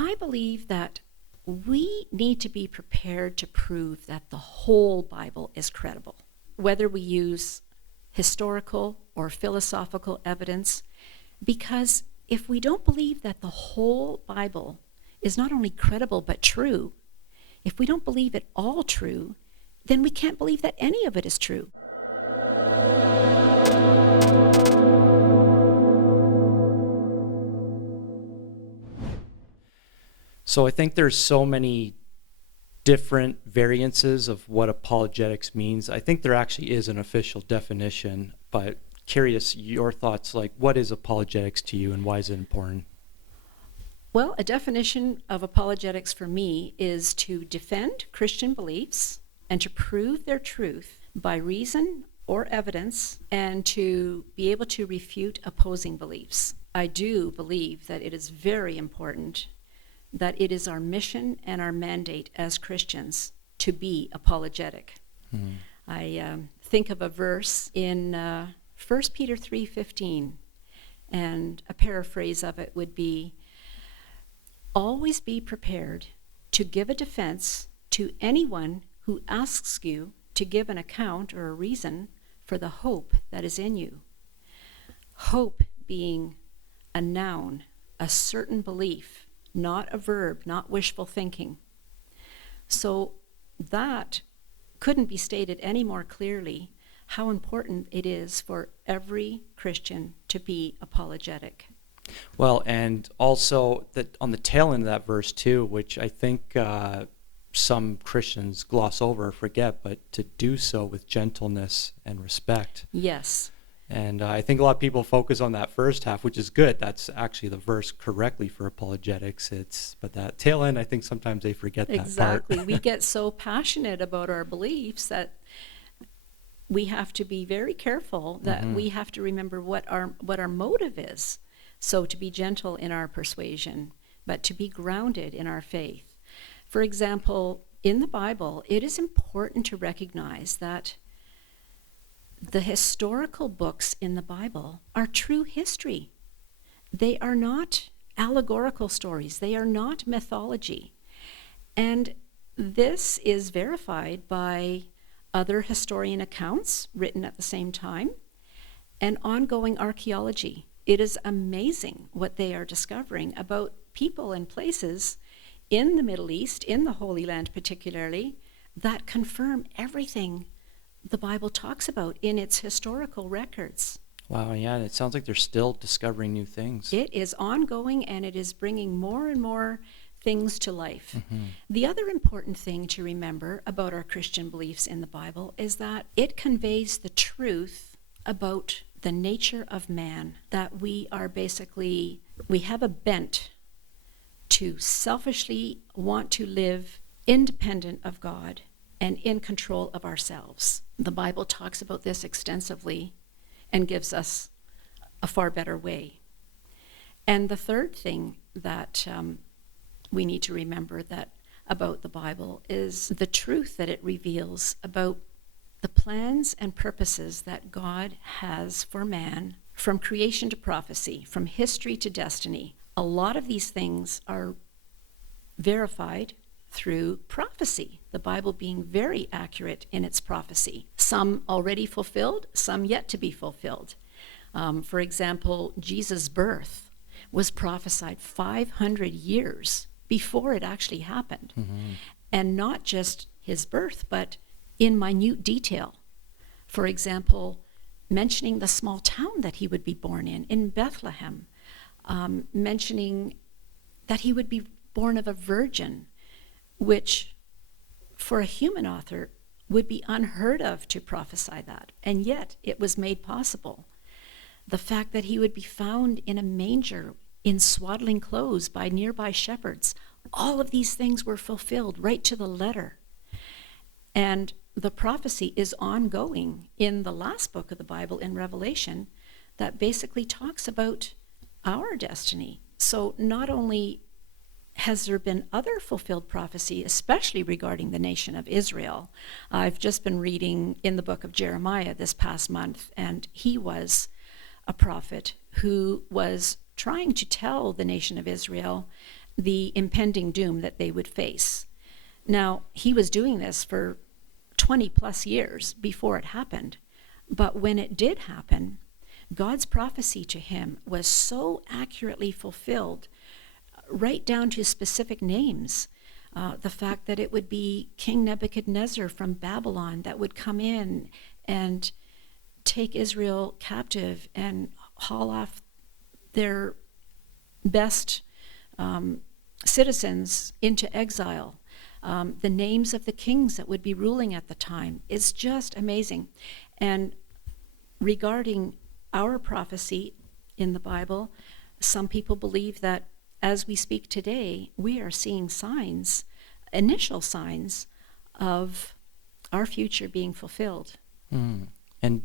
I believe that we need to be prepared to prove that the whole Bible is credible, whether we use historical or philosophical evidence, because if we don't believe that the whole Bible is not only credible but true, if we don't believe it all true, then we can't believe that any of it is true. So I think there's so many different variances of what apologetics means. I think there actually is an official definition, but curious your thoughts, like what is apologetics to you and why is it important? Well, a definition of apologetics for me is to defend Christian beliefs and to prove their truth by reason or evidence, and to be able to refute opposing beliefs. I do believe that it is very important that it is our mission and our mandate as Christians to be apologetic. I think of a verse in 1 Peter 3:15, and a paraphrase of it would be, "Always be prepared to give a defense to anyone who asks you to give an account or a reason for the hope that is in you." Hope being a noun, a certain belief, not a verb, not wishful thinking. So that couldn't be stated any more clearly how important it is for every Christian to be apologetic. Well, and also that on the tail end of that verse too, which I think some Christians gloss over or forget, but to do so with gentleness and respect. Yes. And I think a lot of people focus on that first half, which is good. That's actually the verse correctly for apologetics. But that tail end, I think sometimes they forget that part. Exactly. We get so passionate about our beliefs that we have to be very careful, that we have to remember what our motive is. So to be gentle in our persuasion, but to be grounded in our faith. For example, in the Bible, it is important to recognize that the historical books in the Bible are true history. They are not allegorical stories. They are not mythology. And this is verified by other historian accounts written at the same time and ongoing archaeology. It is amazing what they are discovering about people and places in the Middle East, in the Holy Land particularly, that confirm everything the Bible talks about in its historical records. Wow, yeah, and it sounds like they're still discovering new things. It is ongoing, and it is bringing more and more things to life. The other important thing to remember about our Christian beliefs in the Bible is that it conveys the truth about the nature of man, that we have a bent to selfishly want to live independent of God and in control of ourselves. The Bible talks about this extensively and gives us a far better way. And the third thing that we need to remember that about the Bible is the truth that it reveals about the plans and purposes that God has for man, from creation to prophecy, from history to destiny. A lot of these things are verified through prophecy, the Bible being very accurate in its prophecy. Some already fulfilled, some yet to be fulfilled. For example, Jesus' birth was prophesied 500 years before it actually happened. And not just his birth, but in minute detail. For example, mentioning the small town that he would be born in Bethlehem, mentioning that he would be born of a virgin, which for a human author would be unheard of to prophesy that, and yet it was made possible. The fact that he would be found in a manger in swaddling clothes by nearby shepherds, all of these things were fulfilled right to the letter. And the prophecy is ongoing in the last book of the Bible, in Revelation, that basically talks about our destiny. So not only has there been other fulfilled prophecy, especially regarding the nation of Israel. I've just been reading in the book of Jeremiah this past month, and he was a prophet who was trying to tell the nation of Israel the impending doom that they would face. Now, he was doing this for 20 plus years before it happened. But when it did happen, God's prophecy to him was so accurately fulfilled, right down to specific names. The fact that it would be King Nebuchadnezzar from Babylon that would come in and take Israel captive and haul off their best citizens into exile. The names of the kings that would be ruling at the time is just amazing. And regarding our prophecy in the Bible, some people believe that as we speak today, we are seeing signs, initial signs of our future being fulfilled. And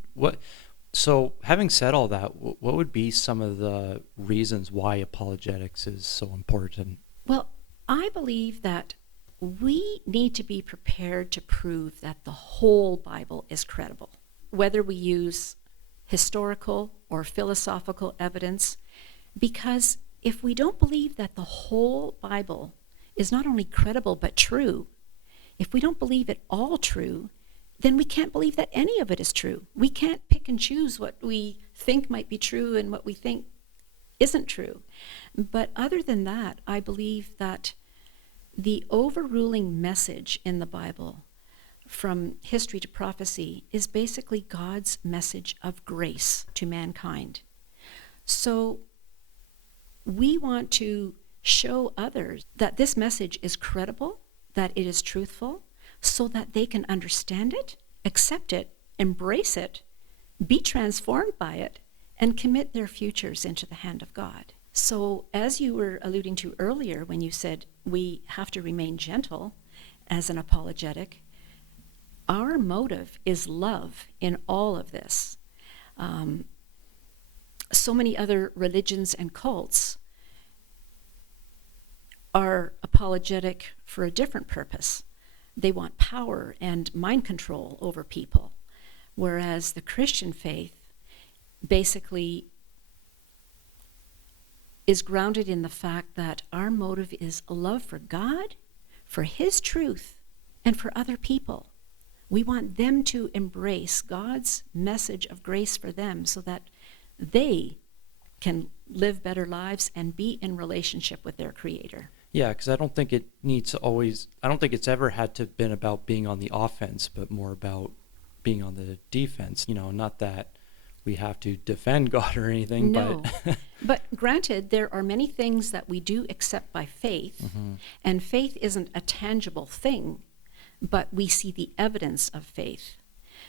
so having said all that, what would be some of the reasons why apologetics is so important? Well, I believe that we need to be prepared to prove that the whole Bible is credible, whether we use historical or philosophical evidence, because if we don't believe that the whole Bible is not only credible but true, if we don't believe it all true, then we can't believe that any of it is true. We can't pick and choose what we think might be true and what we think isn't true. But other than that, I believe that the overruling message in the Bible, from history to prophecy, is basically God's message of grace to mankind. So we want to show others that this message is credible, that it is truthful, so that they can understand it, accept it, embrace it, be transformed by it, and commit their futures into the hand of God. So as you were alluding to earlier when you said we have to remain gentle as an apologetic, our motive is love in all of this. So many other religions and cults are apologetic for a different purpose. They want power and mind control over people, whereas the Christian faith basically is grounded in the fact that our motive is love for God, for His truth, and for other people. We want them to embrace God's message of grace for them so that they can live better lives and be in relationship with their Creator. Yeah, because I don't think it's ever had to have been about being on the offense, but more about being on the defense. Not that we have to defend God or anything. No. But But granted, there are many things that we do accept by faith, and faith isn't a tangible thing, but we see the evidence of faith.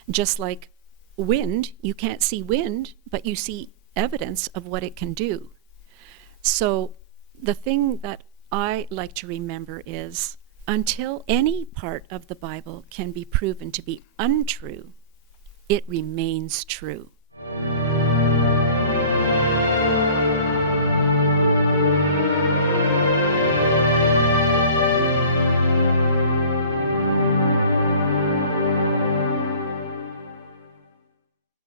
Just like wind, you can't see wind, but you see evidence of what it can do. So the thing that I like to remember is, until any part of the Bible can be proven to be untrue, it remains true.